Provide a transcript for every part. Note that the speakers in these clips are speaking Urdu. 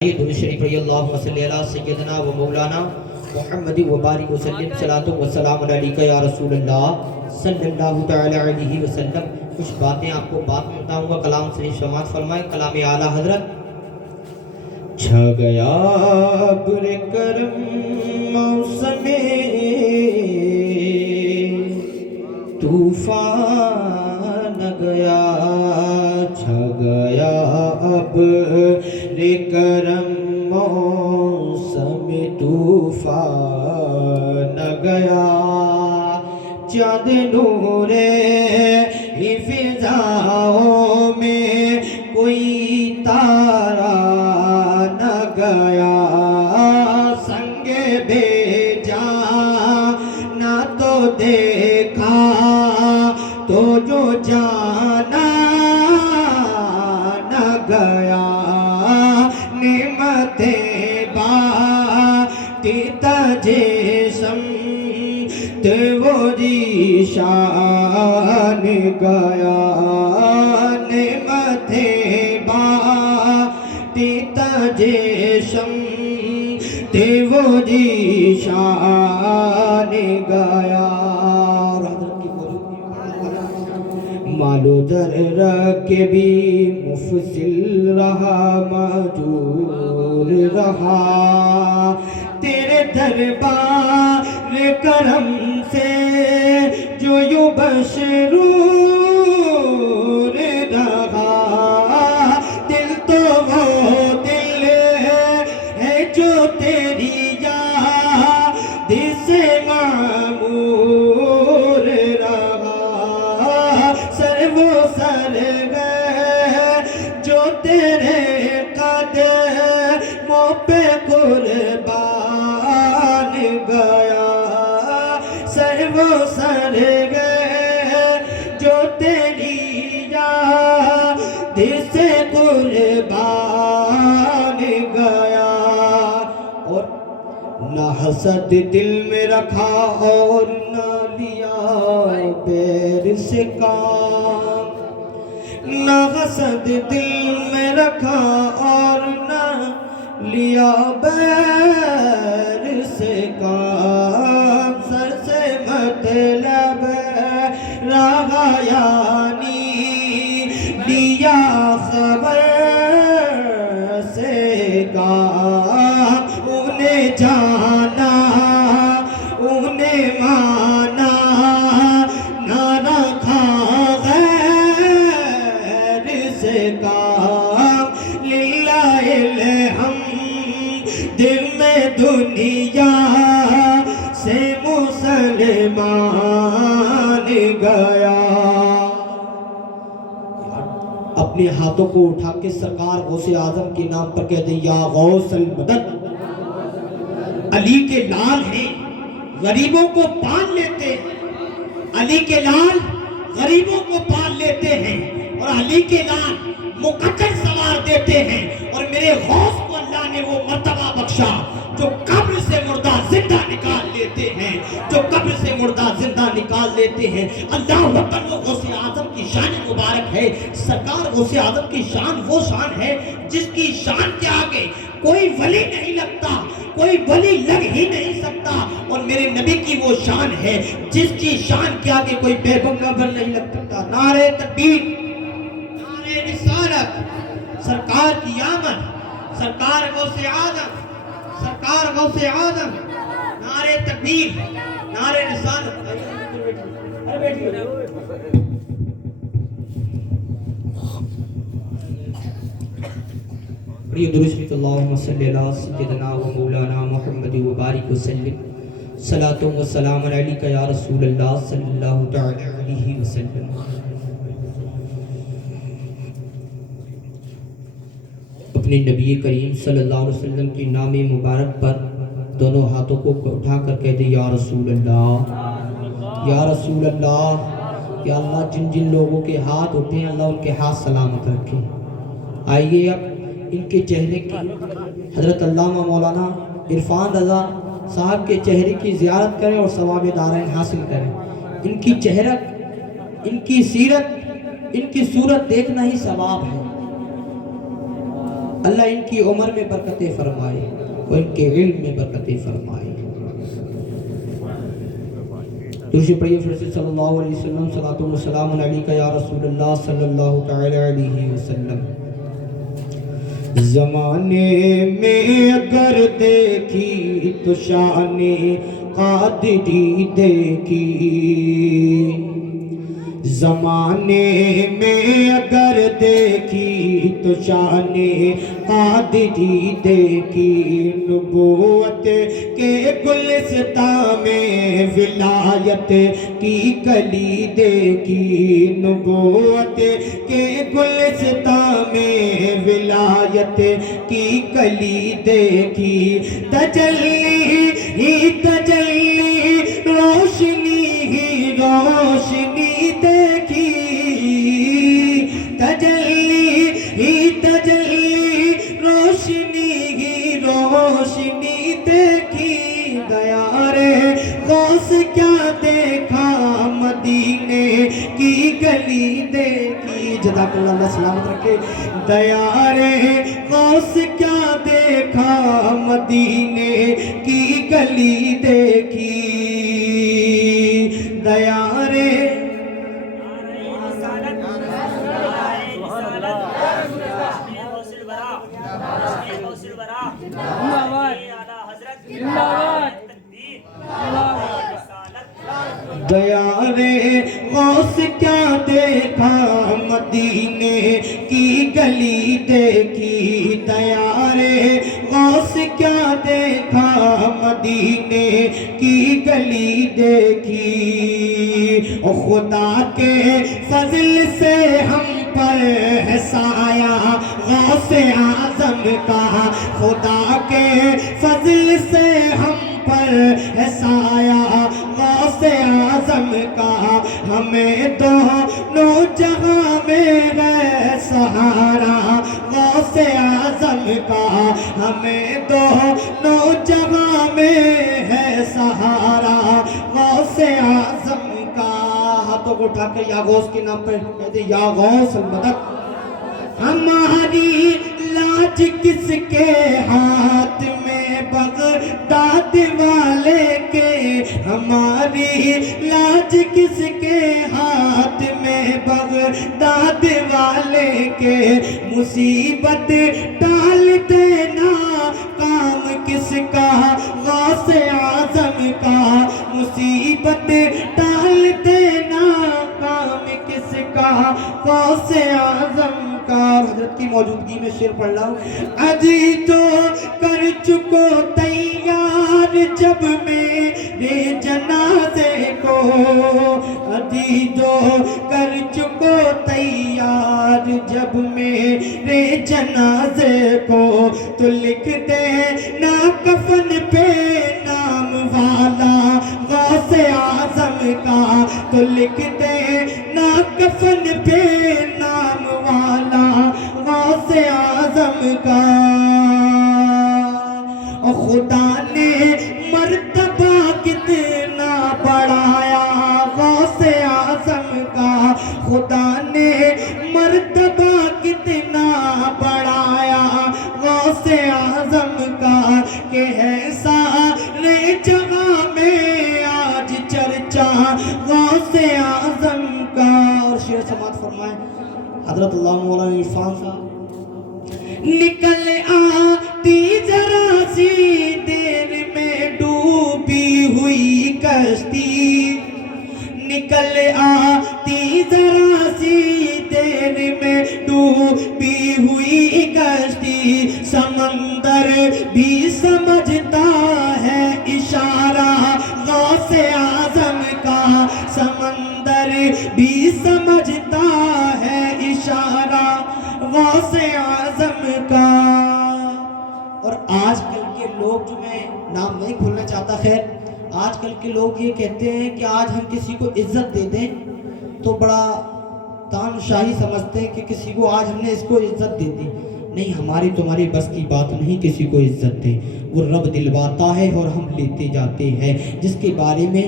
درود شریف پڑھیے اللہم صلی علی سیدنا و مولانا محمد و بارک وسلم صلاۃ و سلام علیکہ یا رسول اللہ صلی اللہ تعالی علیہ وسلم۔ کچھ باتیں آپ کو بات میں بتاؤں گا، کلام شریف سماعت فرمائیں۔ کلام اعلیٰ حضرت چھا گیا ابر کرم موسم طوفان گیا، چھا گیا ابر کرم موسم طوفان گیا، چاند نور فضاؤں میں کوئی تارا نہ گیا، سنگ بھیجا نہ تو دیکھا تو جو جانا نہ گیا، نعمتیں باتی تجھے سمت وہ ذیشان گیا، نعمتیں باتی تجھے سمت وہ ذیشان گیا۔ مالو در کے بھی مفصل رہا، مجور رہا، تیرے دربار کرم سے جو یوں بشرور رہا، دل تو وہ دل ہے جو تیری یاد سے معمور رہا، سر وہ سر گئے جو تیرے قدموں پہ قربان گیا، سر وہ سر گئے جو تیری یاد سے قربان گیا، اور نہ حسد دل میں رکھا اور نہ لیا پیر سے کام، نہ حسد دل میں رکھا اور نہ لیا پیر سے کام، سر سے مطلب رہا یعنی لیا خبر سے کام، انہیں جانا انہیں مانا نہ رکھا غیر سے کام، للہ الحمد میں دنیا سے مسلمان گیا۔ اپنے ہاتھوں کو اٹھا کے سرکار غوث اعظم کے نام پر کہہ دیں، یا غوث المدد۔ علی کے لال ہیں، غریبوں کو پال لیتے ہیں، علی کے لال غریبوں کو پال لیتے ہیں، اور علی کے لال مقدر سوار دیتے ہیں، اور میرے غوث کو اللہ نے وہ مرتبہ بخشا جو قبر سے مردہ زندہ نکال لیتے ہیں، جو قبر سے مردہ زندہ نکال لیتے ہیں۔ اللہ اکبر، وہ غوث اعظم کی شان مبارک ہے۔ سرکار غوث اعظم کی شان وہ شان ہے جس کی شان کے آگے کوئی ولی نہیں لگتا، کوئی ولی لگ ہی نہیں سکتا، اور میرے نبی کی وہ شان ہے جس کی شان کے آگے کوئی پیغمبر نہیں لگ سکتا۔ نعرہ تکبیر، نعرہ رسالت، سرکار کی آمد، سرکار غوث اعظم، سرکار غوث اعظم، نعرہ تکبیر، نعرہ رسالت۔ درود شریف اللہم صلی علی سیدنا و مولانا محمد و بارک وسلم، صلاۃ و سلام علیکہ یا رسول اللہ صلی اللہ تعالی علیہ وسلم۔ اپنے نبی کریم صلی اللہ علیہ وسلم کی نام مبارک پر دونوں ہاتھوں کو اٹھا کر کہہ دیں، یا رسول اللہ، یا رسول اللہ۔ یا اللہ جن جن لوگوں کے ہاتھ اٹھے ہیں اللہ ان کے ہاتھ سلامت رکھے۔ آئیے اب ان کے چہرے کی حضرت علامہ مولانا عرفان رضا صاحب کے چہرے کی زیارت کریں اور ثواب دارین حاصل کریں۔ ان کی چہرت، ان کی سیرت، ان کی صورت دیکھنا ہی ثواب ہے۔ اللہ ان کی عمر میں برکتیں فرمائے اور ان کے علم میں برکتیں فرمائے۔ دوسری پڑھیے پھر سے صلی اللہ علیہ وسلم، صلاۃ و سلام علیکہ یا رسول اللہ صلی اللہ تعالی علیہ وسلم۔ زمانے میں اگر دیکھی تو شان قادری دیکھی، زمانے میں اگر دیکھی تو شان قادری دیکھی، نبوت کے گلستان میں ولایت کی کلی دیکھی، نبوت کے گلستان میں ولایت کی کلی دیکھی، تجلی ہی تجلی روشنی ہی روشنی دیکھی، تجلی ہی تجلی روشنی ہی روشنی دیکھی، دیار غوث کیا دیکھا مدینے کی گلی دیکھی۔ جزاک اللہ، اللہ سلامت رکھے۔ دیار غوث کیا دیکھا مدینے کی گلی دیکھی، دیار دیار غوث کیا دیکھا مدینے کی گلی دیکھی، دیار غوث کیا دیکھا مدینے کی گلی دیکھی، او خدا کے فضل سے ہم پر ہے سایہ غوث اعظم کا، خدا کے فضل سے ہم پر ہے سایہ غوث اعظم کا، ہمیں دونوں جہاں میں ہے سہارا غوث اعظم کا، ہمیں دونوں جہاں میں ہے سہارا غوث اعظم کا۔ ہاتھوں کو اٹھا کے یا غوث کے نام پر کہتے یا غوث المدد۔ ہماری لاج کس کے ہاتھ میں بغداد والے کے، ہماری لاج کس کے ہاتھ میں بغداد والے کے، مصیبت ٹال دینا کام کس کا غوث اعظم کا، مصیبت ٹال دینا کام کس کا غوث اعظم کا۔ حضرت کی موجودگی میں شعر پڑھ رہا ہوں۔ اجی تو کر چکو تیار جب میرے جنازے کو، اجی تو کر چکو تیار جب میرے جنازے کو، تو لکھ دینا کفن پہ نام والا غوث اعظم کا، تو لکھ دینا کفن پہ نام والا غوث اعظم کا۔ اور خدا نے مرتبہ کتنا بڑھایا غوث اعظم کا، خدا نے مرتبہ کتنا بڑھایا غوث اعظم کا، کہ ہے سارے جہاں میں آج چرچا غوث اعظم کا۔ اور شعر سماعت فرمائیں حضرت اللہ مولانا عرفان صاحب۔ نکل آتی ذرا سی دیر میں ڈوبی ہوئی کشتی، نکل آتی ذرا سی دیر میں ڈوبی ہوئی کشتی، سمندر بھی سمجھتا ہے اشارہ غوث اعظم کا، سمندر بھی سمجھتا ہے اشارہ غوث اعظم کا۔ اور آج کل کے لوگ، جو میں نام نہیں کھولنا چاہتا، خیر آج کل کے لوگ یہ کہتے ہیں کہ آج ہم کسی کو عزت دے دیں تو بڑا تانشاہی سمجھتے ہیں کہ کسی کو آج ہم نے اس کو عزت دے دی۔ نہیں، ہماری تمہاری بس کی بات نہیں کسی کو عزت دے، وہ رب دلواتا ہے اور ہم لیتے جاتے ہیں، جس کے بارے میں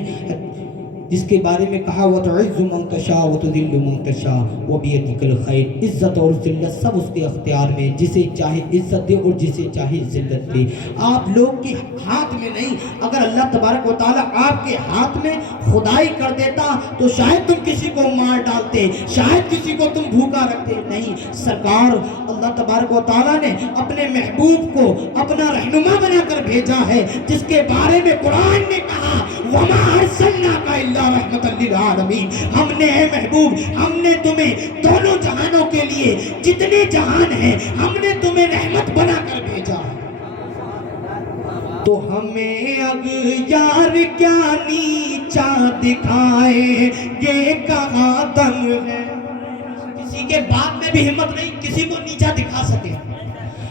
جس کے بارے میں کہا وَتُعِزُّ مَن تَشَاءُ وَتُذِلُّ مَن تَشَاءُ وَبِيَدِكَ الْخَيْرُ، عزت اور ذلت سب اس کے اختیار میں، جسے چاہے عزت دے اور جسے چاہے ذلت دے۔ آپ لوگ کے ہاتھ میں نہیں، اگر اللہ تبارک و تعالیٰ آپ کے ہاتھ میں خدائی کر دیتا تو شاید تم کسی کو مار ڈالتے، شاید کسی کو تم بھوکا رکھتے، نہیں، سرکار اللہ تبارک و تعالیٰ نے اپنے محبوب کو اپنا رہنما بنا کر بھیجا ہے، جس کے بارے میں قرآن نے کہا وَمَا أَرْسَلْنَاكَ إِلَّا رَحْمَةً لِلْعَالَمِينَ، ہم نے اے محبوب، ہم نے تمہیں دونوں جہانوں کے لیے، جتنے جہان ہیں، ہم نے تمہیں رحمت بنا کر بھیجا ہے۔ تو ہمیں اغیار کیا نیچا دکھائیں گے، کہاں دم ہے، کسی کے بات میں بھی ہمت نہیں کسی کو نیچا دکھا سکے۔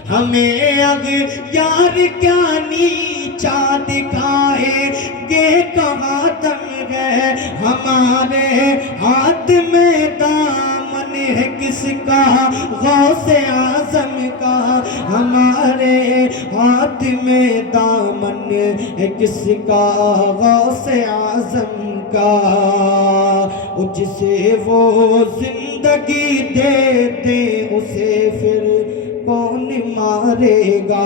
ہمیں اغیار کیا نیچا دکھائیں گے، کہاں دم ہے، ہمارے ہاتھ میں دامن ہے کس کا، غوث اعظم کا، ہمارے ہاتھ میں دامن ہے کس کا، غوث اعظم کا، جسے وہ زندگی دے دے اسے پھر کون مارے گا۔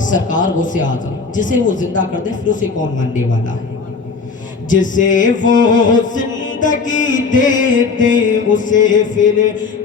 سرکار غوث اعظم، جسے وہ زندہ کر دے پھر اسے کون ماننے والا ہے، جسے وہ زندگی دے دے اسے پھر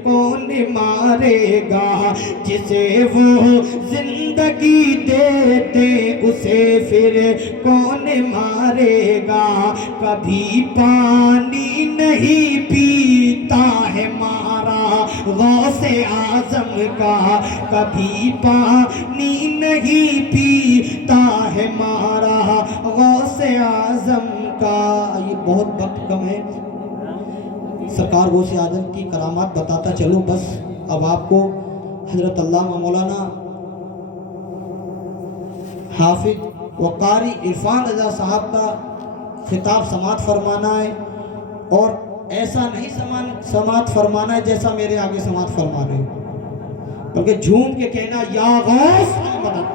کون مارے گا، جسے وہ زندگی دے دے اسے پھر کون مارے گا، کبھی پانی نہیں پیتا ہے مارا غوث اعظم کا، کبھی پانی نہیں پیتا ہے مارا غوث اعظم کا۔ یہ بہت وقت کم ہے، سرکار غوث اعظم کی کرامات بتاتا چلو، بس اب آپ کو حضرت علامہ مولانا حافظ و قاری عرفان رضا صاحب کا خطاب سماعت فرمانا ہے، اور ایسا نہیں سماعت فرمانا ہے جیسا میرے آگے سماعت فرما رہے ہو، بلکہ جھوم کے کہنا یا غوث المدد۔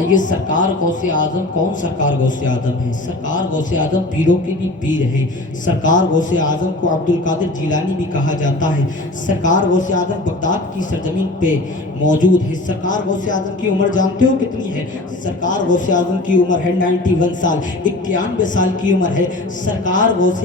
یہ سرکار غوث اعظم کون سرکار غوث اعظم ہے؟ سرکار غوث اعظم پیروں کے بھی پیر ہیں۔ سرکار غوث اعظم کو عبد القادر جیلانی بھی کہا جاتا ہے۔ سرکار غوث اعظم بغداد کی سرزمین پہ موجود ہے۔ سرکار غوث اعظم کی عمر جانتے ہو کتنی ہے؟ سرکار غوث اعظم کی عمر ہے 91 سال، 91 سال کی عمر ہے سرکار غوث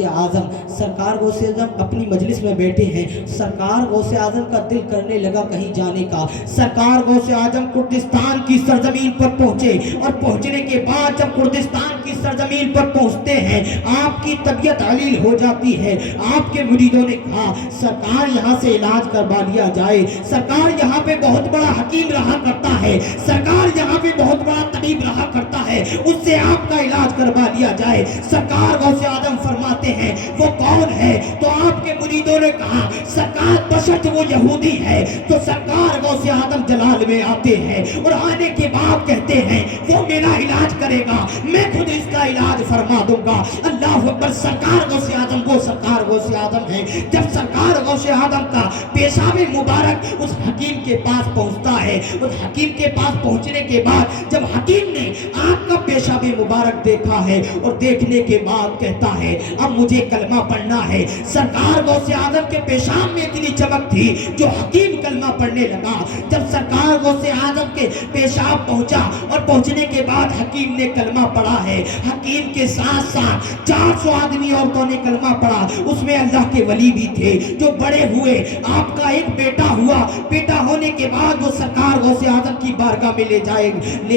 اعظم اپنی مجلس میں بیٹھے ہیں۔ سرکار غوث اعظم کا دل کرنے لگا کہیں جانے کا۔ سرکار غوث اعظم کردستان کی سرزمین پر پہنچے، اور پہنچنے کے بعد جب کردستان کی سرزمین پر پہنچتے ہیں آپ کی طبیعت علیل ہو جاتی ہے۔ آپ کے مریدوں نے کہا سرکار یہاں سے علاج کروا لیا جائے، سرکار یہاں پہ بہت بڑا حکیم رہا کرتا ہے، سرکار یہاں پہ بہت بڑا طبیب رہا کرتا ہے، اس سے آپ کا علاج کروا لیا جائے۔ سرکار غوث اعظم فرماتے ہیں وہ کون ہے؟ تو آپ کے مریدوں نے کہا سرکار بشرط وہ یہودی ہے۔ تو سرکار غوث اعظم جلال میں آتے ہیں، اور آنے کے بعد کہتے ہیں وہ میرا علاج کرے گا، میں خود اس کا علاج فرما دوں گا۔ اللہ اکبر! سرکار غوث اعظم وہ سرکار غوث اعظم ہے۔ جب سرکار غوث اعظم کا پیشاب مبارک اس حکیم کے پاس پہنچتا ہے، اس حکیم کے پاس پہنچنے کے بعد جب حکیم نے آپ کا پیشاب مبارک دیکھا ہے، اور دیکھنے کے بعد کہتا ہے اب مجھے کلمہ پڑھنا ہے۔ سرکار غوث اعظم کے پیشاب میں اتنی چمک تھی جو حکیم کلمہ پڑھنے لگا۔ جب سرکار غوث اعظم کے پیشاب پہنچا، اور پہنچنے کے بعد حکیم نے کلمہ پڑھا ہے، حکیم کے ساتھ ساتھ 400 آدمی عورتوں نے کلمہ پڑھا، اس میں اللہ کے ولی بھی تھے جو بڑے ہوئے۔ آپ کا ایک بیٹا ہوا، بیٹا ہونے کے بعد وہ سرکار غوث اعظم کی بارگاہ میں لے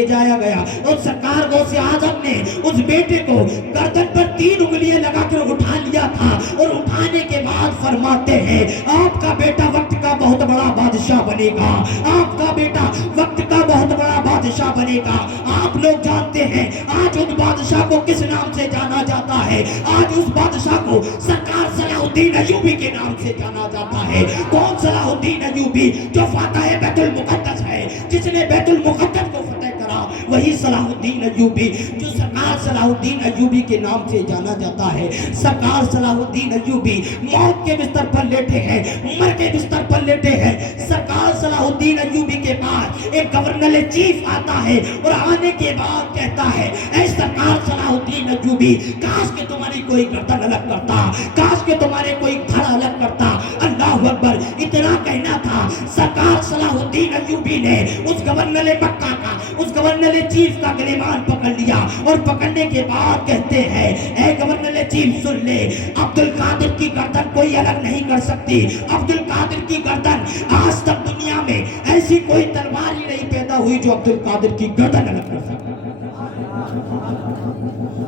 جایا گیا، اور سرکار غوث اعظم نے اس بیٹے کو گردن پر 3 انگلیاں لگا کر اٹھا لیا تھا، اور اٹھانے کے بعد فرماتے ہیں آپ کا بیٹا وقت کا بہت بڑا بادشاہ بنے گا، آپ کا بیٹا وقت کا بہت بڑا بادشاہ بنے گا۔ آپ لوگ جانتے ہیں آج اس بادشاہ کو کس نام سے جانا جاتا ہے؟ آج اس بادشاہ کو سرکار صلاح الدین ایوبی کے نام سے جانا جاتا ہے۔ کون صلاح الدین ایوبی؟ جو فاتح بیت المقدس ہے، جس نے بیت المقدس کو فتح کرا، وہی صلاح الدین ایوبی جو سرکار صلاح الدین ایوبی کے نام سے جانا جاتا ہے۔ سرکار صلاح الدین ایوبی موت کے بستر پر لیٹے ہیں، عمر کے بستر پر لیٹے ہیں۔ سرکار صلاح الدین ایوبی کے پاس بعد ایک گورنر چیف آتا ہے اور آنے کے بعد کہتا ہے اے سرکار صلاح الدین ایوبی، کاش کہ تمہاری کوئی گردن الگ کرتا، کاش کہ تمہارے کوئی دھڑ الگ کرتا۔ اللہ اکبر، اتنا کہنا تھا، سرکار صلاح الدین ایوبی نے اس گورنر مکہ کا، اس گورنر چیف کا گریبان پکڑ لیا اور پکڑنے کے بعد کہتے ہیں اے گورنر چیف سن لے، عبد القادر کی گردن کوئی الگ نہیں کر سکتی۔ عبد القادر کی گردن، آج تک دنیا میں ایسی کوئی تلوار ہی نہیں پیدا ہوئی جو عبد القادر کی گردن الگ کر سکتی۔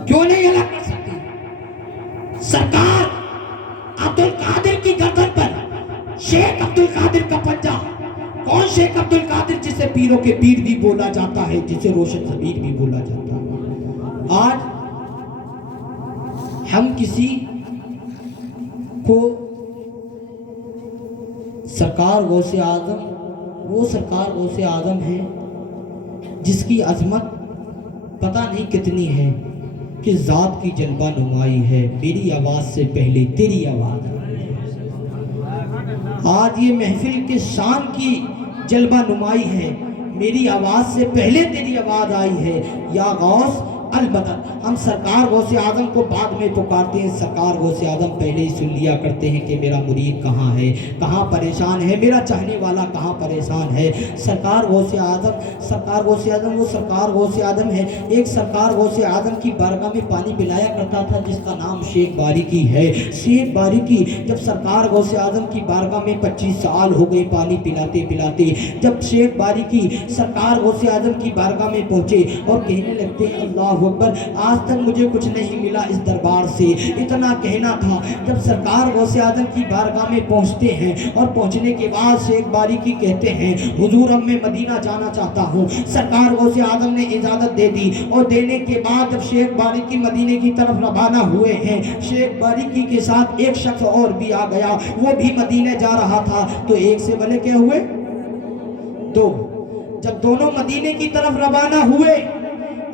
کیوں نہیں الگ کر سکتی؟ سرکار عبد القادر کی گردن پر شیخ عبد القادر کا پنجہ، کون شیخ عبد القادر جسے پیروں کے پیر بھی بولا جاتا ہے، جسے روشن ضمیر بھی بولا جاتا ہے۔ آج ہم کسی کو سرکار غوث اعظم، وہ سرکار غوث اعظم ہے جس کی عظمت پتہ نہیں کتنی ہے، کہ ذات کی جلوہ نمائی ہے، میری آواز سے پہلے تیری آواز آئی ہے۔ آج یہ محفل کے شان کی جلوہ نمائی ہے، میری آواز سے پہلے تیری آواز آئی ہے یا غوث البتہ ہم سرکار غوث اعظم کو بعد میں پکارتے ہیں، سرکار غوث اعظم پہلے ہی سن لیا کرتے ہیں کہ میرا مرید کہاں ہے، کہاں پریشان ہے، میرا چاہنے والا کہاں پریشان ہے۔ سرکار غوث اعظم، سرکار غوث اعظم وہ سرکار غوث اعظم ہے، ایک سرکار غوث اعظم کی بارگاہ میں پانی پلایا کرتا تھا جس کا نام شیخ باریکی ہے۔ شیخ باریکی جب سرکار غوث اعظم کی بارگاہ میں 25 سال ہو گئے پانی پلاتے پلاتے، جب شیخ باریکی سرکار غوث اعظم کی بارگاہ میں پہنچے اور کہنے لگتے ہیں اللہ اکبر، آج تک مجھے کچھ نہیں ملا اس دربار سے، اتنا کہنا تھا۔ جب سرکار غوث اعظم کی بارگاہ میں پہنچتے ہیں اور پہنچنے کے بعد شیخ باریکی کہتے ہیں حضور اب میں مدینہ جانا چاہتا ہوں۔ سرکار غوث اعظم نے اجازت دے دی اور دینے کے بعد جب شیخ باریکی مدینے کی طرف روانہ ہوئے ہیں، شیخ باریکی کے ساتھ ایک شخص اور بھی آ گیا، وہ بھی مدینے جا رہا تھا، تو ایک سے بھلے کیا ہوئے؟ دو۔ جب دونوں مدینے کی طرف روانہ ہوئے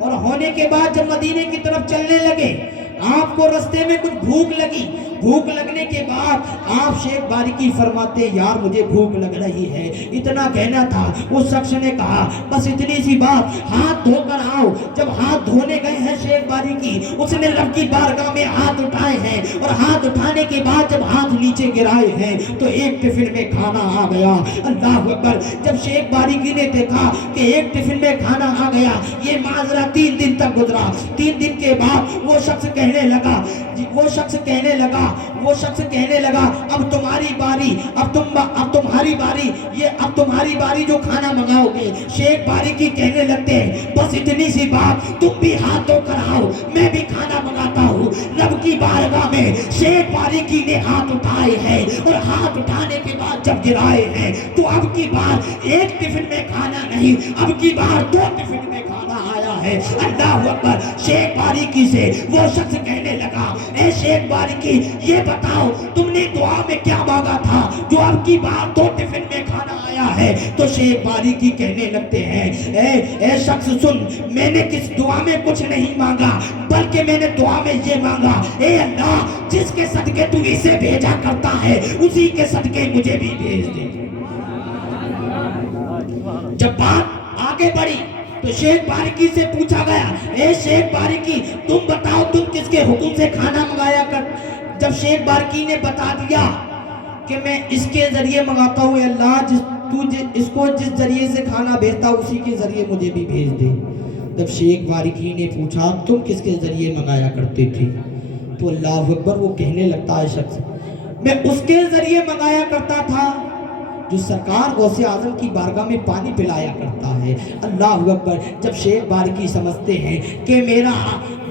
اور ہونے کے بعد جب مدینے کی طرف چلنے لگے، آپ کو رستے میں کچھ بھوک لگی، بھوک لگنے کے بعد آپ شیخ باریکی فرماتے یار مجھے بھوک لگ رہی ہے، اتنا کہنا تھا۔ اس شخص نے کہا بس اتنی سی بات، ہاتھ دھو کر آؤ۔ جب ہاتھ دھونے گئے ہیں شیخ باریکی، اس نے رب کی بارگاہ میں ہاتھ اٹھائے ہیں اور ہاتھ اٹھانے کے بعد جب ہاتھ نیچے گرائے ہیں تو ایک ٹفن میں کھانا آ گیا۔ اللہ اکبر، جب شیخ باریکی نے دیکھا کہ ایک ٹفن میں کھانا آ گیا، یہ معاذرہ 3 دن تک گزرا۔ 3 دن کے بعد وہ شخص کہنے لگا، وہ شخص کہنے لگا اب تمہاری باری، اب تمہاری باری، اب تمہاری باری جو کھانا منگاؤ گے۔ شیخ باریکی کہنے لگتے ہیں بس اتنی سی بات، تم بھی ہاتھ دھو کر آؤ، میں بھی کھانا منگاتا ہوں۔ رب کی بارگاہ میں شیخ باریکی نے ہاتھ اٹھائے ہیں اور ہاتھ اٹھانے کے بعد جب گرائے ہیں تو اب کی بار ایک ٹفن میں کھانا نہیں، اب کی بار 2 ٹفن میں کھانا آیا ہے۔ اللہ اکبر، شیخ باریکی سے وہ شخص کہنے لگا اے شیخ باریکی یہ بتاؤ تم نے دعا میں کیا مانگا تھا جو اب کی بار 2 ٹفن میں کھانا آیا ہے؟ تو شیخ باریکی کہنے لگتے ہیں اے شخص سن، میں نے کس دعا میں کچھ نہیں مانگا، بلکہ میں نے دعا میں یہ مانگا اے اللہ جس کے صدقے تو اسے بھیجا کرتا ہے اسی کے صدقے مجھے بھی بھیج دے۔ جب بات آگے بڑھی تو شیخ باریکی سے پوچھا گیا اے شیخ باریکی تم بتاؤ تم کس کے حکم سے کھانا منگایا کر؟ جب شیخ باریکی نے بتا دیا کہ میں اس کے ذریعے منگاتا ہوں، اللہ اس کو جس ذریعے سے کھانا بھیجتا اسی کے ذریعے مجھے بھی بھیج دے۔ جب شیخ باریکی نے پوچھا تم کس کے ذریعے منگایا کرتے تھے؟ تو اللہ اکبر، وہ کہنے لگتا ہے شخص میں اس کے ذریعے منگایا کرتا تھا جو سرکار غوث اعظم کی بارگاہ میں پانی پلایا کرتا ہے۔ اللہ اکبر، جب شیخ باریکی سمجھتے ہیں کہ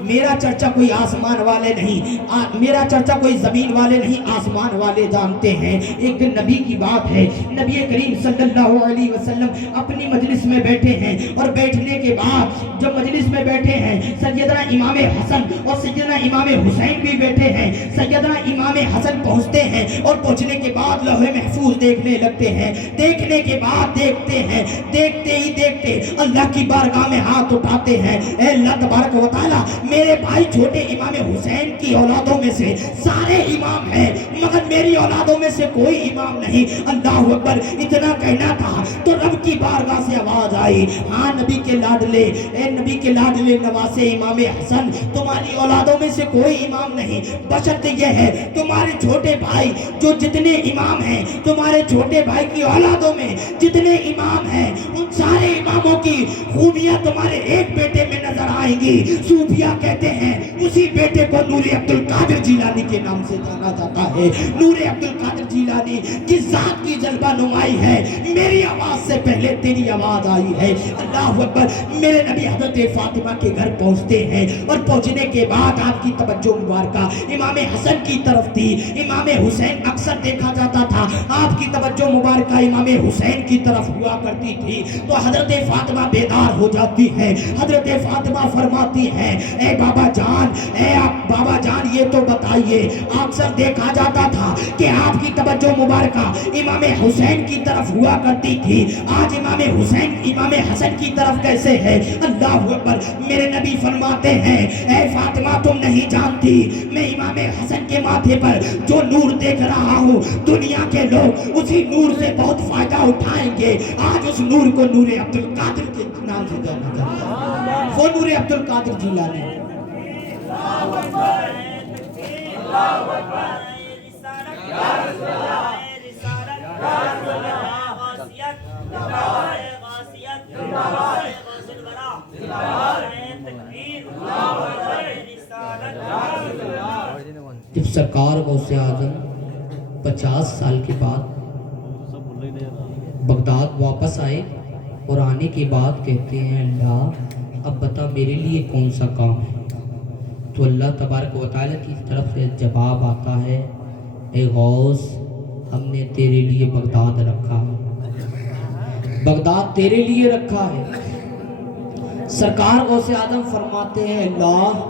میرا چرچا کوئی آسمان والے نہیں، میرا چرچا کوئی زمین والے نہیں، آسمان والے جانتے ہیں۔ ایک دن نبی کی بات ہے، نبی کریم صلی اللہ علیہ وسلم اپنی مجلس میں بیٹھے ہیں اور بیٹھنے کے بعد جب مجلس میں بیٹھے ہیں سیدنا امام حسن اور سیدنا امام حسین بھی بیٹھے ہیں۔ سیدنا امام حسن پہنچتے ہیں اور پہنچنے کے بعد لوح محفوظ دیکھنے لگتے ہیں۔ دیکھنے کے بعد دیکھتے ہیں، دیکھتے ہی دیکھتے اللہ کی بارگاہ میں ہاتھ اٹھاتے ہیں اے اللہ تبارک و تعالی میرے بھائی چھوٹے امام حسین کی اولادوں میں سے سارے امام ہیں مگر میری اولادوں میں سے کوئی امام نہیں۔ اللہ اکبر، اتنا کہنا تھا تو رب کی بارگاہ سے آواز آئی، ہاں نبی کے لاڈلے، اے نبی کے لاڈلے نواسے امام حسن، تمہاری اولادوں میں سے کوئی امام نہیں، بشرط یہ ہے تمہارے چھوٹے بھائی جو جتنے امام ہیں، تمہارے چھوٹے بھائی کی اولادوں میں جتنے امام ہیں، ان سارے اماموں کی خوبیاں تمہارے ایک بیٹے میں نظر آئیں گی۔ صوفیہ کہتے ہیں اسی بیٹے کو نور عبد القادر جیلانی کے نام سے جانا جاتا ہے۔ نور عبد القادر جیلانی جس ذات کی جلوہ نمائی ہے، میری آواز سے پہلے تیری آواز آئی ہے۔ اللہ اکبر، میرے نبی حضرت فاطمہ کے گھر پہنچتے ہیں اور پہنچنے کے بعد آپ کی توجہ مبارکہ امام حسن کی طرف تھی۔ امام حسین اکثر دیکھا جاتا تھا آپ کی توجہ مبارکہ امام حسین کی طرف ہوا کرتی تھی تو حضرت فاطمہ بیدار ہو جاتی ہے۔ حضرت فاطمہ فرماتی ہے، اے بابا جان، اے بابا جان، یہ تو بتائیے، اکثر دیکھا جاتا تھا کہ آپ کی توجہ مبارکہ امام حسین کی طرف ہوا کرتی تھی، آج امام حسن کی طرف کیسے ہے؟ اللہ اکبر، میرے نبی فرماتے ہیں، اے فاطمہ تم نہیں جانتی میں امام حسن کے ماتھے پر جو نور دیکھ رہا ہوں، دنیا کے لوگ اسی نور سے بہت فائدہ اٹھائیں گے۔ آج اس نور کو نور عبد القادر کے نام سے جانا جاتا ہے، وہ نور عبد القادر جیلانی۔ جب سرکار غوث اعظم 50 سال کے بعد بغداد واپس آئے اور آنے کے بعد کہتے ہیں، اللہ اب بتا میرے لیے کون سا کام ہے؟ تو اللہ تبارک و تعالیٰ کی طرف سے جواب آتا ہے، اے غوث، ہم نے تیرے لیے بغداد رکھا ہے، بغداد تیرے لیے رکھا ہے۔ سرکار غوث اعظم فرماتے ہیں، اللہ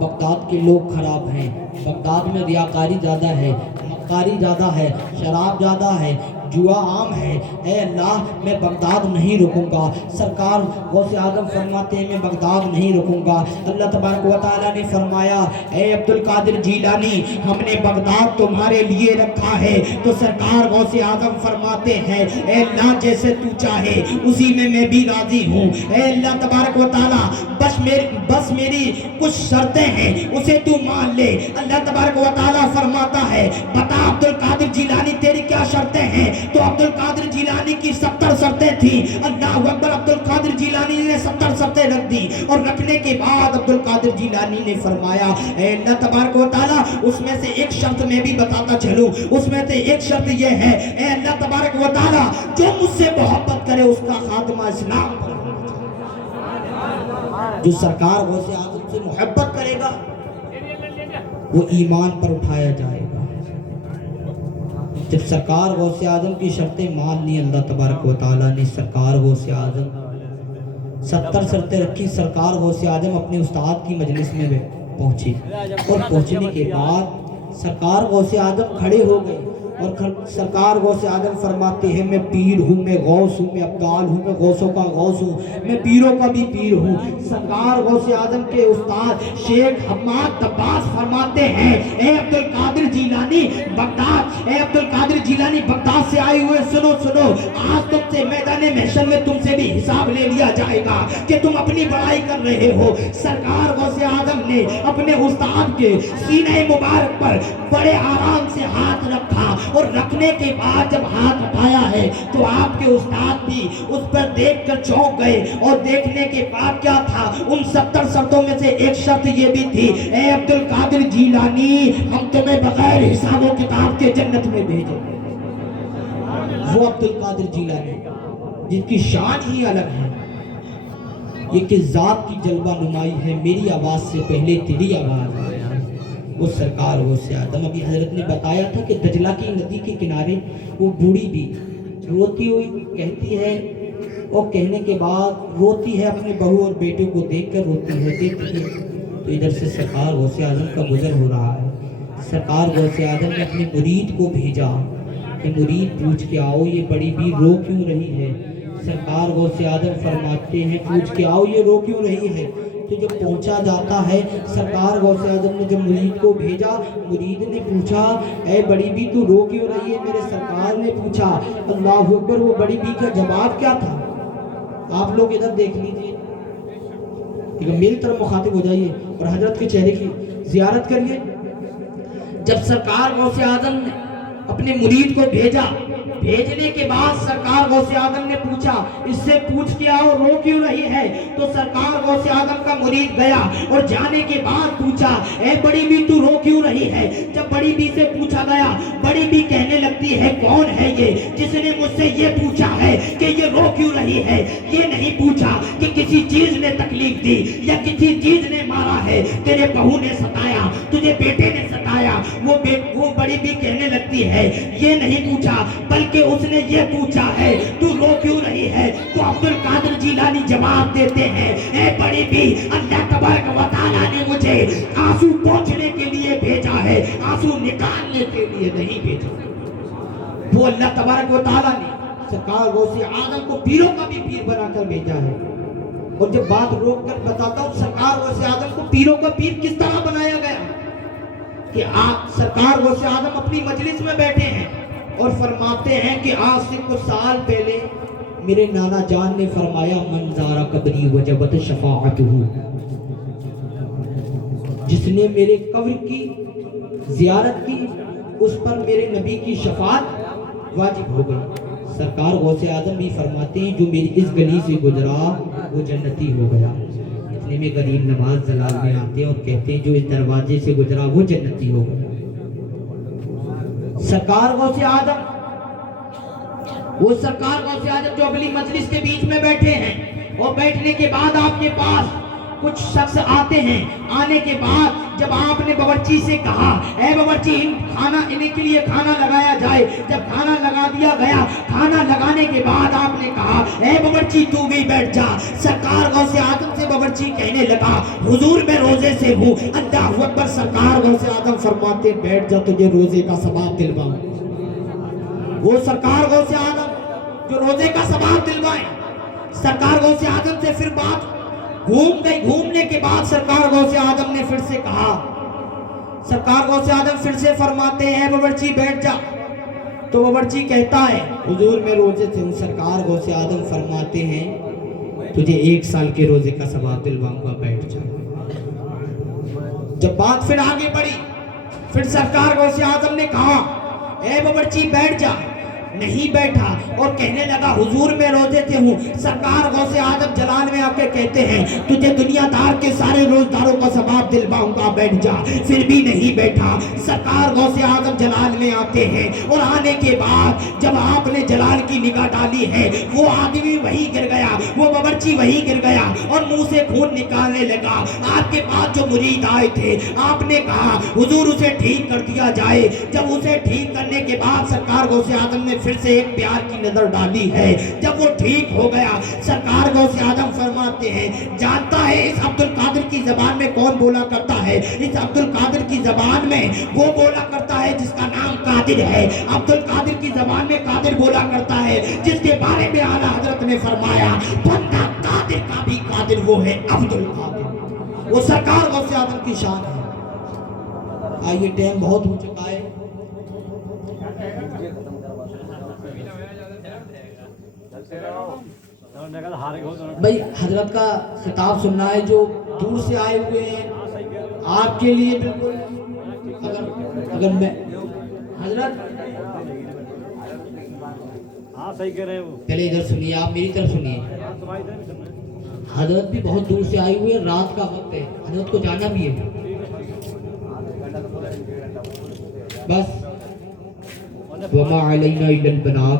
بغداد کے لوگ خراب ہیں، بغداد میں ریاکاری زیادہ ہے، مکاری زیادہ ہے، شراب زیادہ ہے، جوا عام ہے، اے اللہ میں بغداد نہیں رکوں گا۔ سرکار غوث اعظم فرماتے ہیں میں بغداد نہیں رکوں گا۔ اللہ تبارک و تعالیٰ نے فرمایا، اے عبد القادر جیلانی، ہم نے بغداد تمہارے لیے رکھا ہے۔ تو سرکار غوث اعظم فرماتے ہیں، اے اللہ جیسے تو چاہے اسی میں بھی راضی ہوں۔ اے اللہ تبارک و تعالیٰ بس میری کچھ شرطیں ہیں اسے تو مان لے۔ اللہ تبارک و تعالیٰ فرماتا ہے، بتا عبد القادر جیلانی تیری کیا شرطیں ہیں؟ تو عبد القادر جیلانی کی 70 شرطیں تھیں۔ اللہ اکبر، عبد القادر جیلانی نے 70 شرطیں رکھ دی اور رکھنے کے بعد عبد القادر جیلانی نے فرمایا، اے اللہ تبارک و تعالیٰ اس میں سے ایک شرط میں بھی بتاتا چلوں، اس میں سے ایک شرط یہ ہے، اے اللہ تبارک و تعالیٰ جو مجھ سے محبت کرے اس کا خاتمہ اسلام پر ہونا چاہیے۔ جو سرکار غوث اعظم سے محبت کرے گا وہ ایمان پر اٹھایا جائے گا۔ جب سرکار غوث اعظم کی شرطیں مان لی اللہ تبارک و تعالیٰ نے، سرکار غوث اعظم 70 شرطیں رکھی۔ سرکار غوث اعظم اپنے استاد کی مجلس میں پہنچے اور پہنچنے کے بعد سرکار غوث اعظم کھڑے ہو گئے اور سرکار غوث اعظم فرماتے ہیں، میں پیر ہوں، میں غوث ہوں، میں ابدال ہوں، میں غوثوں کا غوث ہوں، میں پیروں کا بھی پیر ہوں۔ سرکار غوث اعظم کے استاد شیخ حماد دباس فرماتے ہیں، اے عبد القادر جیلانی بغداد، اے عبد القادر جیلانی بغداد سے آئے ہوئے، سنو سنو، آج تم سے میدان محشر میں تم سے بھی حساب لے لیا جائے گا کہ تم اپنی بڑائی کر رہے ہو۔ سرکار غوث اعظم نے اپنے استاد کے سینہ مبارک پر بڑے آرام سے ہاتھ رکھا اور رکھنے کے بعد جب ہاتھ اٹھایا ہے تو آپ کے استاد بھی اس پر دیکھ کر چونک گئے، اور دیکھنے کے بعد کیا تھا، ان 70 شرطوں میں سے ایک شرط یہ بھی تھی، اے عبد القادر جیلانی ہم تمہیں بغیر حساب و کتاب کے جنت میں بھیجیں گے۔ وہ عبد القادر جیلانی جن کی شان ہی الگ ہے، یہ کہ ذات کی جلوہ نمائی ہے، میری آواز سے پہلے تیری آواز ہے۔ وہ سرکار غوث اعظم، ابھی حضرت نے بتایا تھا کہ دجلہ کی ندی کے کنارے وہ بوڑھی بھی روتی ہوئی کہتی ہے، اور کہنے کے بعد روتی ہے، اپنے بہو اور بیٹے کو دیکھ کر روتی ہے، دیکھتی ہے تو ادھر سے سرکار غوث اعظم کا گزر ہو رہا ہے۔ سرکار غوث اعظم نے اپنے مرید کو بھیجا کہ مرید پوچھ کے آؤ یہ بڑی بھی رو کیوں رہی ہے۔ سرکار غوث اعظم فرماتے ہیں، پوچھ کے آؤ یہ رو کیوں رہی ہے۔ تو جب پہنچا جاتا ہے سرکار غوث اعظم نے جب مرید کو بھیجا، مرید نے پوچھا اے بڑی بی تو رو کیوں رہی ہے؟ میرے سرکار نے پوچھا، اللہ اکبر، وہ بڑی بی کا جواب کیا تھا؟ آپ لوگ ادھر دیکھ لیجئے، میری طرف مخاطب ہو جائیے اور حضرت کے چہرے کی زیارت کریے۔ جب سرکار غوث اعظم نے اپنے مرید کو بھیجا، بھیجنے کے بعد سرکار غوث اعظم نے پوچھا اس سے پوچھ کے آؤ رو کیوں رہی ہے؟ تو سرکار غوث اعظم کا مرید گیا اور جانے کے بعد پوچھا اے بڑی بی تو رو کیوں رہی ہے؟ جب بڑی بی سے پوچھا گیا، بڑی بی کہنے لگتی ہے کون ہے یہ جس نے مجھ سے یہ پوچھا ہے کہ یہ رو کیوں رہی ہے؟ یہ نہیں پوچھا کہ کسی چیز نے تکلیف دی یا کسی چیز نے مارا ہے، تیرے بہو نے ستایا، تجھے بیٹے نے ستایا۔ وہ بڑی بی کہنے لگتی ہے یہ نہیں پوچھا، بلکہ اس نے یہ پوچھا ہے تو رو کیوں رہی ہے؟ تو عبد القادر جیلانی جواب دیتے ہیں اے بڑی بی، اللہ تبارک و تعالیٰ نے مجھے آنسو پوچھنے کے لیے بھیجا ہے، آنسو نکالنے کے لیے نہیں بھیجا۔ وہ اللہ تبارک و تعالیٰ نے سرکار غوث اعظم کو پیروں کا بھی پیر بنا کر بھیجا ہے۔ اور جب بات روک کر بتاتا ہوں سرکار غوث اعظم کو پیروں کا پیر کس طرح بنایا گیا کہ آپ سرکار غوث اعظم اپنی مجلس میں بیٹھے ہیں اور فرماتے ہیں کہ آج سے کچھ سال پہلے میرے نانا جان نے فرمایا من زارا قبری وجبت شفاعتہ، جس نے میرے قبر کی زیارت کی اس پر میرے نبی کی شفاعت واجب ہو گئی۔ سرکار غوث اعظم بھی فرماتے ہیں جو میری اس گلی سے گزرا وہ جنتی ہو گیا۔ اتنے میں غریب نواز جلال میں آتے ہیں اور کہتے ہیں جو اس دروازے سے گزرا وہ جنتی ہو گیا۔ سرکار غوث اعظم، وہ سرکار غوث اعظم جو اگلی مجلس کے بیچ میں بیٹھے ہیں اور بیٹھنے کے بعد آپ کے پاس کچھ شخص آتے ہیں، آنے کے بعد جب آپ نے باورچی سے کہا اے باورچی انہیں کے لیے کھانا لگایا جائے، جب کھانا لگا دیا گیا، کھانا لگانے کے بعد آپ نے کہا اے باورچی تو بھی بیٹھ جا۔ سرکار غوث اعظم سے باورچی کہنے لگا حضور میں روزے سے ہوں۔ اللہ اکبر، سرکار غوث اعظم فرماتے بیٹھ جا تجھے روزے کا ثواب دلواؤں۔ وہ سرکار غوث اعظم جو روزے کا ثواب دلوائیں، سرکار غوث اعظم سے پھر بات گھوم گئی۔ گھومنے کے بعد سرکار غوث اعظم نے پھر سے کہا، سرکار غوث اعظم پھر سے فرماتے ہیں باورچی بیٹھ جا۔ تو باورچی کہتا ہے حضور میں روزے سے ہوں۔ سرکار غوث اعظم فرماتے ہیں تجھے 1 سال کے روزے کا ثواب دلواؤں گا، بیٹھ جا۔ جب بات پھر آگے بڑھی، پھر سرکار غوث اعظم نے کہا اے باورچی بیٹھ جا، نہیں بیٹھا اور کہنے لگا حضور میں روزے سے ہوں۔ سرکار غوث اعظم جلال میں آ کے کہتے ہیں تجھے دنیا دار کے سارے روزداروں کا ثواب دلواؤں گا، بیٹھ جا، پھر بھی نہیں بیٹھا۔ سرکار غوث اعظم جلال میں آتے ہیں اور آنے کے بعد جب آپ نے جلال کی نگاہ ڈالی ہے وہ آدمی وہی گر گیا، وہ باورچی وہی گر گیا اور منہ سے خون نکالنے لگا۔ آپ کے پاس جو مرید آئے تھے آپ نے کہا حضور اسے ٹھیک کر دیا جائے۔ جب اسے ٹھیک کرنے کے بعد سرکار غوث اعظم نے پھر سے ایک پیار کی نظر ڈالی ہے، جب وہ ٹھیک ہو گیا سرکار غوث اعظم فرماتے ہیں جانتا ہے اس عبد القادر کی زبان میں کون بولا کرتا ہے؟ اس عبد القادر کی زبان میں وہ بولا کرتا ہے جس کا نام قادر ہے۔ عبد القادر کی زبان میں قادر بولا کرتا ہے جس کے بارے میں اعلیٰ حضرت نے فرمایا بندہ قادر کا بھی قادر وہ ہے عبد القادر۔ وہ سرکار غوث اعظم کی شان ہے۔ آئیے ٹائم بہت ہو چکا ہے، بھائی حضرت کا خطاب سننا ہے جو دور سے آئے ہوئے ہیں آپ کے لیے بالکل۔ اگر میں حضرت پہلے ادھر سنیے، آپ میری طرف سنیے۔ حضرت بھی بہت دور سے آئے ہوئے ہیں، رات کا وقت ہے، حضرت کو جانا بھی ہے۔ بس وما علینا الا البلاغ،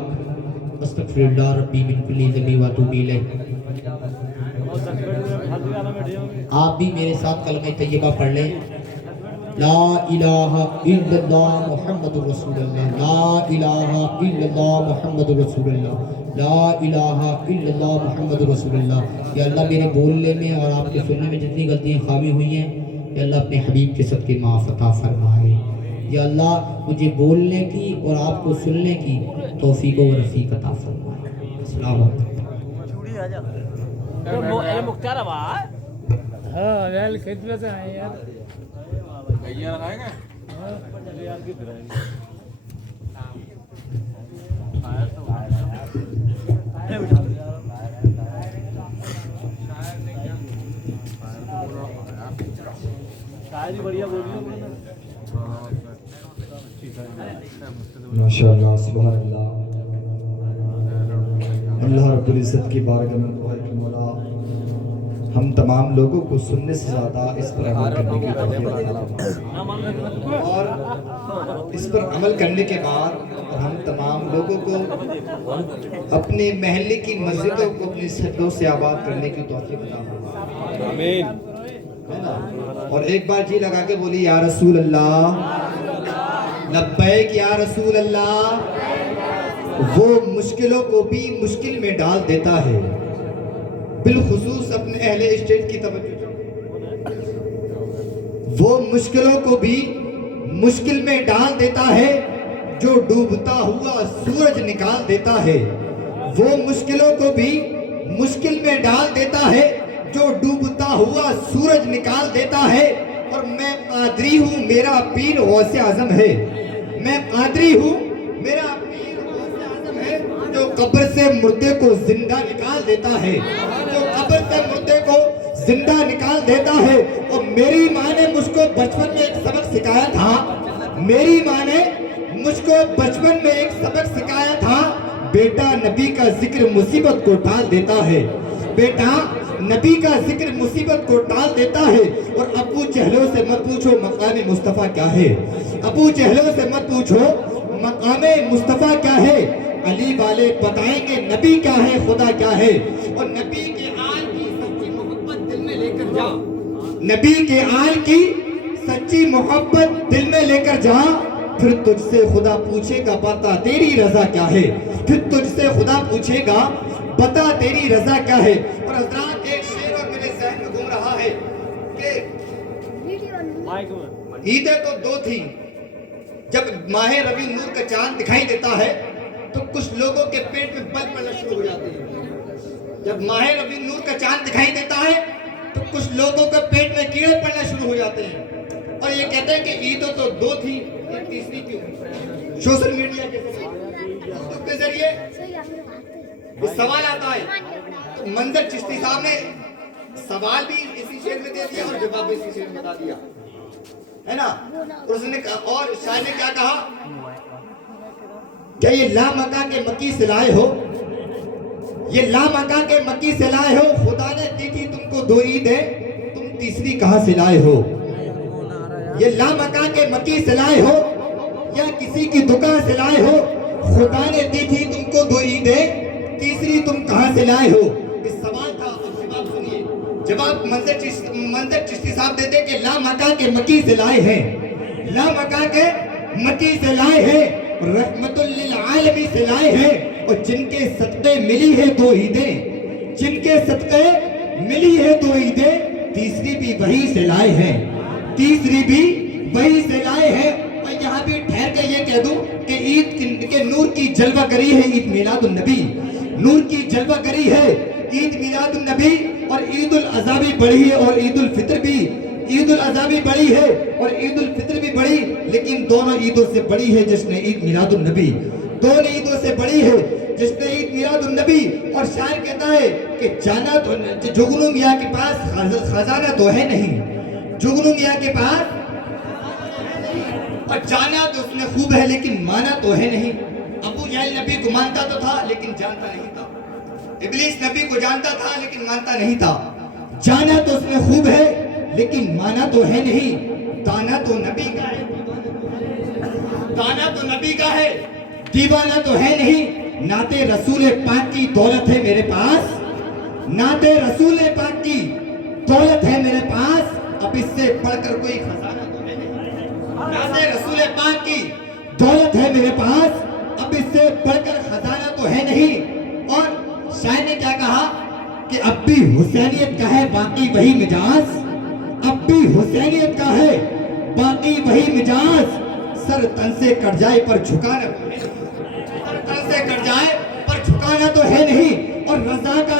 استغفر اللہ ربی من کل ذنب واتوب الیہ۔ آپ بھی میرے ساتھ کلمہ طیبہ پڑھ لیں، لا الہ الا اللہ محمد رسول اللہ، لا الہ الا اللہ محمد رسول اللہ، لا الہ الا اللہ محمد رسول اللہ۔ یا اللہ میرے بولنے میں اور آپ کے سننے میں جتنی غلطیاں خامی ہوئی ہیں یا اللہ اپنے حبیب کے صدقے معاف عطا فرمائے۔ یا اللہ مجھے بولنے کی اور آپ کو سننے کی توفیق و رفیق عطا فرمائے۔ السلام علیکم۔ ہاں ویل خدمت ہے یار گئیاں رکھائے گا شاعری بڑھیا بولی ماشاءاللہ سبحان اللہ اللہ رب العزت کی بارگاہ میں دعا ہے کہ مولا ہم تمام لوگوں کو سننے سے زیادہ اس پر عمل کرنے کی توفیق عطا فرمائے اور اس پر عمل کرنے کے بعد ہم تمام لوگوں کو اپنے محلے کی مسجدوں کو اپنی سجدوں سے آباد کرنے کی توفیق عطا فرمائے آمین ہے نا؟ اور ایک بار جی لگا کے بولی یا رسول اللہ لبیک یا رسول اللہ وہ مشکلوں کو بھی مشکل میں ڈال دیتا ہے بالخصوص اپنے اہل اسٹیٹ کی توجہ وہ مشکلوں کو بھی مشکل میں ڈال دیتا ہے جو ڈوبتا ہوا سورج نکال دیتا ہے وہ مشکلوں کو بھی مشکل میں ڈال دیتا ہے جو ڈوبتا ہوا سورج نکال دیتا ہے اور میں قادری ہوں میرا پیر غوث اعظم ہے میں قادری ہوں میرا پیر غوث اعظم ہے جو قبر سے مردے کو زندہ نکال دیتا ہے جو قبر سے مردے کو زندہ نکال دیتا ہے اور میری ماں نے مجھ کو بچپن میں ایک سبق سکھایا تھا میری ماں نے مجھ کو بچپن میں ایک سبق سکھایا تھا بیٹا نبی کا ذکر مصیبت کو ٹال دیتا ہے بیٹا نبی کا ذکر مصیبت کو ٹال دیتا ہے اور ابو جہلوں سے مت پوچھو مقام مصطفیٰ کیا ہے ابو جہلوں سے مت پوچھو مقام مصطفیٰ کیا ہے علی والے بتائیں گے نبی کیا ہے خدا کیا ہے اور نبی کے آل کی سچی محبت دل میں لے کر جا نبی کے آل کی سچی محبت دل میں لے کر جا پھر تجھ سے خدا پوچھے گا بتا تیری رضا کیا ہے پھر تجھ سے خدا پوچھے گا بتا تیری رضا کیا ہے اور حضرات ایک شعر اور میرے ذہن میں گھوم رہا ہے کہ عیدیں تو دو تھی جب ماہ ربیع نور کا چاند دکھائی دیتا ہے تو کچھ لوگوں کے پیٹ میں بل پڑنا شروع ہو جاتے ہیں جب ماہ ربیع نور کا چاند دکھائی دیتا ہے تو کچھ لوگوں کے پیٹ میں کیڑے پڑنا شروع ہو جاتے ہیں اور یہ کہتے ہیں کہ عیدیں تو دو تھی ایک تیسری کیوں سوشل میڈیا کے ذریعے سوال آتا ہے تو منظر چشتی صاحب نے سوال بھی اسی شعر میں دے دیا اور جواب بھی اسی شعر میں بتا دیا ہے نا اس نے اور شاعر نے کیا کہا کیا یہ لامکہ کے مکی سے لائے ہو یہ لامکہ کے مکی سے لائے ہو خدا نے دی تھی تم کو دو عیدیں تم تیسری کہاں سے لائے ہو یہ لامکہ کے مکی سے لائے ہو یا کسی کی دکان سے لائے ہو خدا نے دی تھی تم کو دو عیدیں تیسری تم کہاں سے لائے ہو اس سوال تھا اور جواب سنیے جواب منظر چشتی صاحب دیتے کہ لامکہ کے مکی سے لائے ہیں لامکہ کے مکی سے لائے ہیں رحمت للعالمی سے لائے ہیں اور جن کے صدقے ملی ہے دو عیدیں جن کے صدقے ملی ہے دو عیدیں تیسری بھی وہی سے لائے ہیں تیسری بھی وہی سے لائے ہیں اور یہاں بھی ٹھہر کے یہ کہہ دوں کہ عید کے نور کی جلوہ گری ہے عید میلاد النبی نور کی جلوہ گری ہے عید میلاد النبی اور عید الاضحیٰ بھی بڑی ہے اور عید الفطر بھی عید الاضحیٰ بھی بڑی ہے اور عید الفطر بھی بڑی لیکن دونوں عیدوں سے بڑی ہے جشن عید میلاد النبی دونوں عیدوں سے بڑی ہے جشن عید میلاد النبی اور شاعر کہتا ہے کہ جانا تو جگنو میاں کے پاس خزانہ تو ہے نہیں جگنو میاں کے پاس اور جانا تو اس نے خوب ہے لیکن مانا تو ہے نہیں ابو جہل نبی کو مانتا تو تھا لیکن جانتا نہیں تھا ابلیس نبی کو جانتا تھا لیکن مانتا نہیں تھا جانا تو اس نے خوب ہے لیکن مانا تو ہے نہیں دانا تو نبی کا ہے دانا تو نبی کا ہے دیوانہ تو ہے نہیں نعت رسول پاک کی دولت ہے میرے پاس نعت رسول پاک کی دولت ہے میرے پاس اب اس سے پڑھ کر کوئی خزانہ تو ہے نہیں نعت رسول پاک کی دولت ہے میرے پاس اب اس سے پڑھ کر خزانہ تو ہے نہیں اور شاعر نے کیا کہا کہ اب بھی حسینیت کا ہے باقی وہی مجاز اب بھی حسینیت کا ہے باقی وہی مجاز سر تن سے کٹ جائے پر جھکانا تو ہے سر تن سے کٹ جائے پر جھکانا تو ہے نہیں اور رضا کا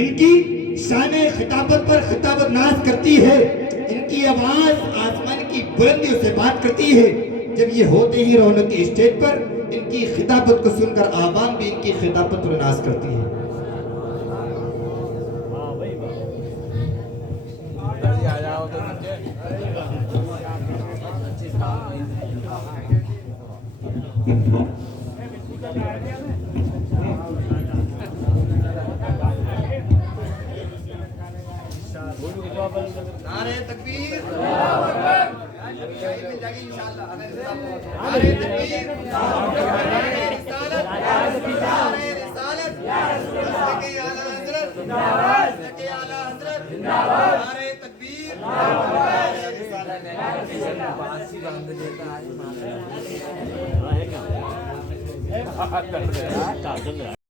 ان کی شان خطابت پر خطابت ناز کرتی ہے، ان کی آواز آسمان کی بلندیوں سے بات کرتی ہے۔ جب یہ ہوتے ہی رونق اسٹیج پر، ان کی خطابت کو سن کر عوام بھی ان کی خطابت پر ناز کرتی ہے۔ آ جاؤ تو نعرہ تکبیر، مل جائے گی انشاءاللہ۔ نعرہ تکبیر، نعرہ رسالت، نعرہ رسالت، صدق اعلیٰ حضرت، صدق اعلیٰ حضرت، نعرہ تکبیر، نعرہ رسالت۔